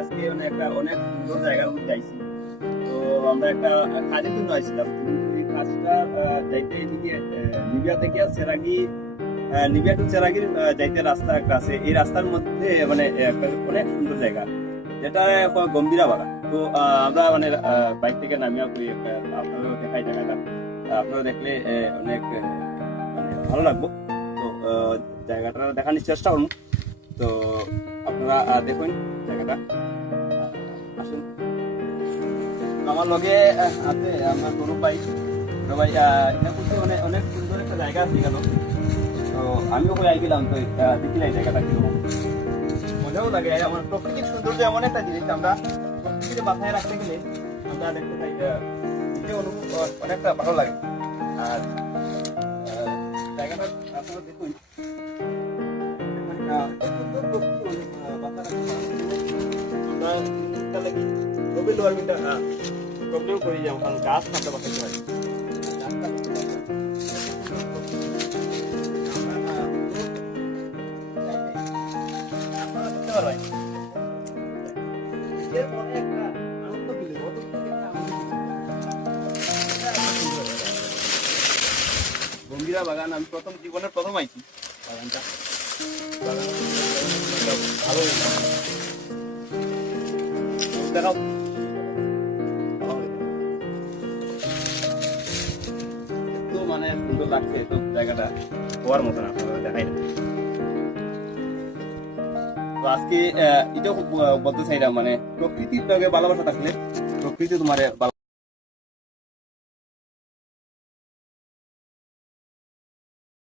আজকে অনেক সুন্দর জায়গার মধ্যে আইছি। তো আমরা একটা কাজের জন্য আইছিলাম, কিন্তু এই কাজটা যাইতে এদিকে লিবিয়া থেকে লিবিয়া টু চেরাগির যাইতে রাস্তা একটা আছে। এই রাস্তার মধ্যে একটা অনেক সুন্দর জায়গা, যেটা গম্ভীরা বাগান। তো আমরা বাইক থেকে নামিয়া করি, আপনারা দেখাই জায়গাটা। আপনারা দেখলে অনেক ভালো লাগবো। তো জায়গাটা দেখানোর চেষ্টা করুন। তো আপনারা দেখুন জায়গাটা। আসুন আমার লগে আছে আমার গরু ভাই। ভাই এটা করতে অনেক সুন্দর একটা জায়গা আছে কেন। তো আমিও করে আইছিলাম, তো দেখি না এই জায়গাটা কিরকম মজাও লাগে। আমার প্রকৃতির সৌন্দর্য এমন একটা জিনিস, আমরা প্রকৃতিকে বাঁচায় রাখতে গেলে আমরা দেখতে পাই নিজে অনুভব অনেকটা ভালো লাগে। আর জায়গাটা আপনারা দেখুন, প্রবলেম করি যাবো, কারণ গাছ আমরা বাঁচাতে পারি। গম্ভীরা বাগান আমি জীবনের প্রথম আইছি বাগানটা। ভালো দেখাও। একটু সুন্দর লাগছে তো জায়গাটা, হওয়ার মতো না, আপনারা দেখাই না। তো আজকে এটাও বলতে চাইলাম, প্রকৃতির লগে ভালোবাসা থাকলে প্রকৃতি তোমার